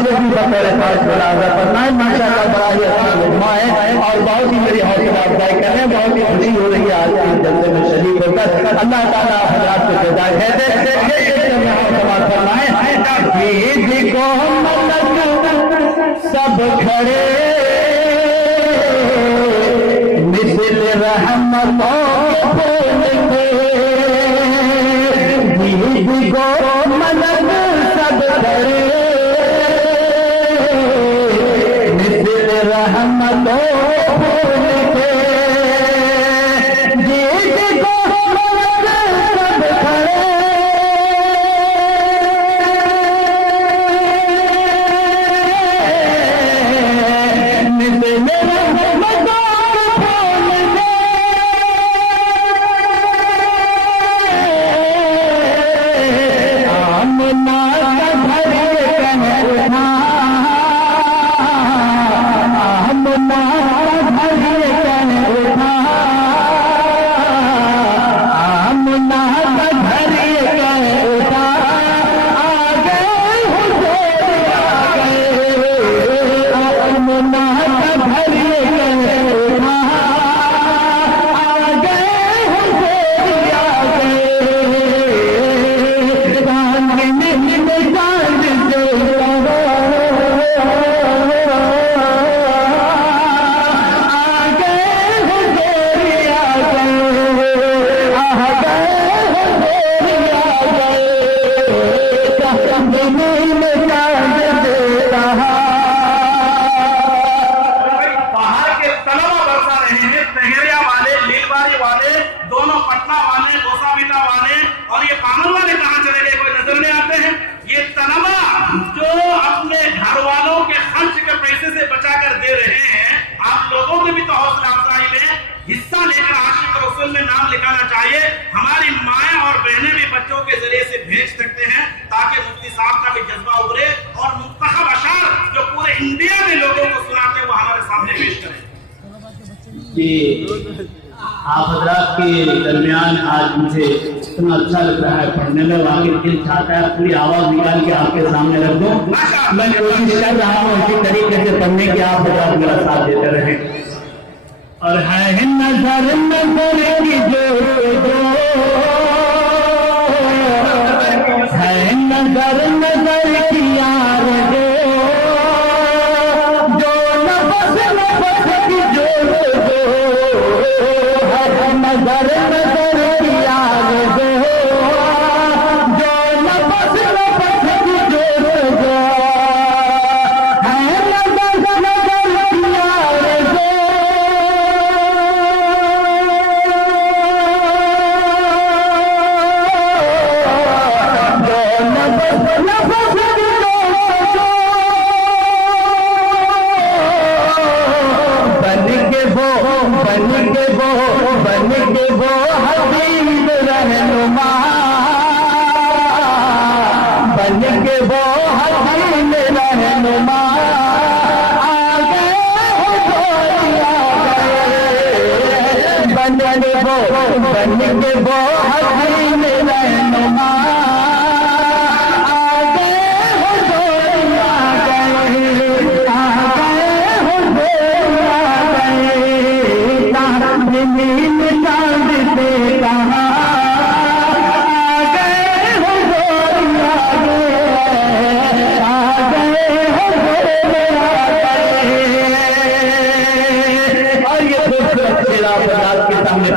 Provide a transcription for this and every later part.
मुझे भी बतौर खास मुलाजा फरमाए। माशाअल्लाह बड़ा ही अच्छा मजमा है और बहुत ही मेरी हौसला अफजाई कर रहे हैं। बहुत ही खुशी हो रही है आज के जलसे में शरीक होकर। अल्लाह ताला हज़रात को जज़ाए खैर दे। समाज फरमाए ईद को सब खड़े मिसल रहमतों के फूल पे, ईद को मदद सब खड़े मिसल रहमतों के फूल पे, ईद को मदद सब खड़े हिस्सा लेकर आशिक रसूल में नाम लिखाना चाहिए। हमारी माएं और बहनें भी बच्चों के जरिए से भेज सकते हैं ताकि मुफ्ती साहब का भी जज्बा उभरे और मुंतखब अशार जो पूरे इंडिया में लोगों को सुनाते हैं वो हमारे सामने पेश करें। जी आप हजरात के दरमियान आज मुझे इतना अच्छा लग रहा है पढ़ने में, वाकई दिल चाहता है पूरी आवाज निकाल के आपके सामने रख दूं। मैं कोशिश कर रहा हूँ इसी तरीके से पढ़ने की, आप हजरात मेरा साथ देते रहे। और है नजर नजर की जो है नजर नजर की यार जो नफस नफस की जो है नजर नजर की यार जो नफस नफस की जो है नजर नजर की यार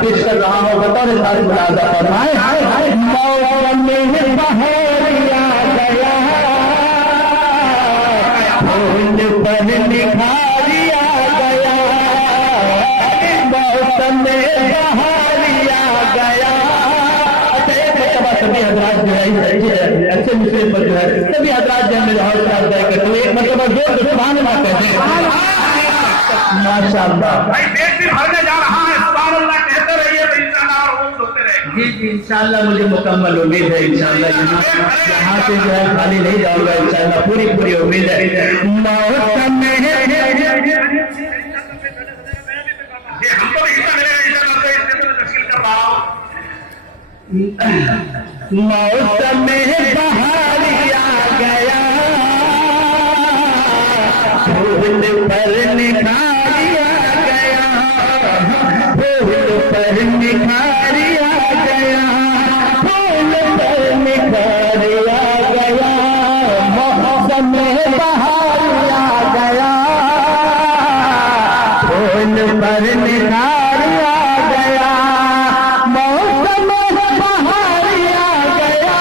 पेश कर रहा हूँ बतौर खास मुलाजा फरमाए मौसम में बहरिया गया फूल पर निखारिया गया मौसम में बहरिया गया। सभी हजरात जो है अच्छे मुस्लिम पर जो है सभी हजरात जो है मेरे हौसला अफजाई करते हुए एक मतलब जोर सुभान अल्लाह कहते हैं। माशाअल्लाह भाई देश भी भरने जा रहा है, सुभान अल्लाह कहते रहिए तो इंशाअल्लाह और वो सुनते रहेंगे। जी जी इंशाअल्लाह मुझे मुकम्मल उम्मीद है इंशाअल्लाह यहाँ से जो है खाली नहीं जाऊंगा इंशाअल्लाह, पूरी पूरी उम्मीद है। मौसम में हमको भी हिस्सा मिलेगा इंशाअल्लाह, तो इसके तो तस्कील कर रहा हूँ। मौसम में बहारिया गया फूल पर निखारिया गया, फूल पर निखारिया गया, फूल पर निखारिया गया, मौसम बहार आ गया, फूल पर निखारिया गया, मौसम बहार आ गया।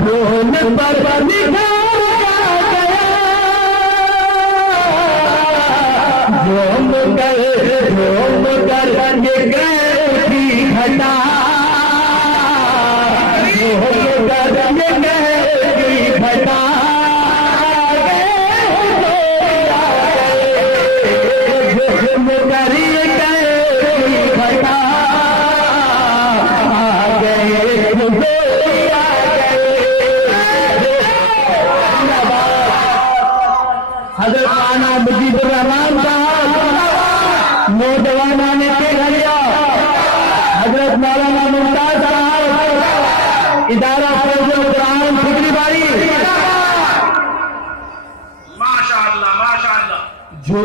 फूल पर निखारिया गया, झूम कर ये गई घटा, झूम कर ये गई घटा, झूम कर ये गई घटा, आ गए हजरत मौलाना मुजीबुर रहमान साहब नौजवान आने के घरिया, हजरत मौलाना मुमताज साहब इदारा फैज़ुल कुरान फिक्री बारी, माशाअल्लाह माशाअल्लाह। जो